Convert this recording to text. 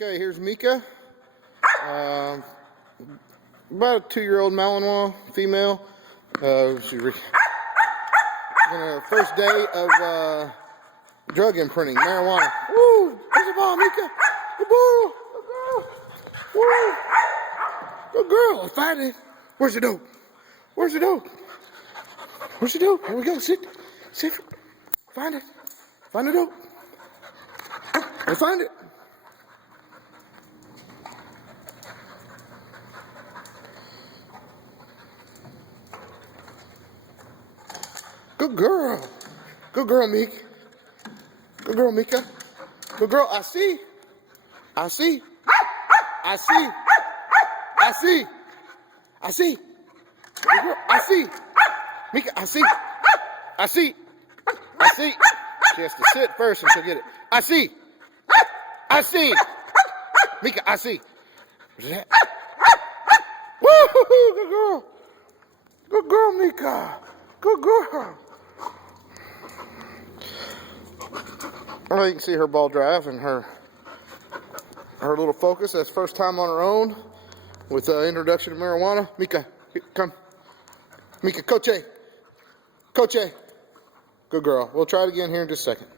Okay, here's Mika. About a 2-year-old Malinois female. She's on her first day of drug imprinting, marijuana. Woo! There's the ball, Mika. Good boy. Good girl. Woo! Good girl. Find it. Where's the dope? Where's the dope? Where's the dope? Here we go. Sit. Sit. Find it. Find the dope. I find it. Good girl. Good girl, Meek. Good girl, Mika. Good girl. I see. I see. I see. I see. I see. Good girl. I see. Mika, I see. I see. I see. She has to sit first and she'll get it. I see. I see. Mika, I see. What's that? Woo-hoo-hoo. Good girl. Good girl, Mika. Good girl. Well, you can see her ball drive and her little focus. That's first time on her own with introduction to marijuana. Mika, here, come. Mika, Coach. Coach. Good girl. We'll try it again here in just a second.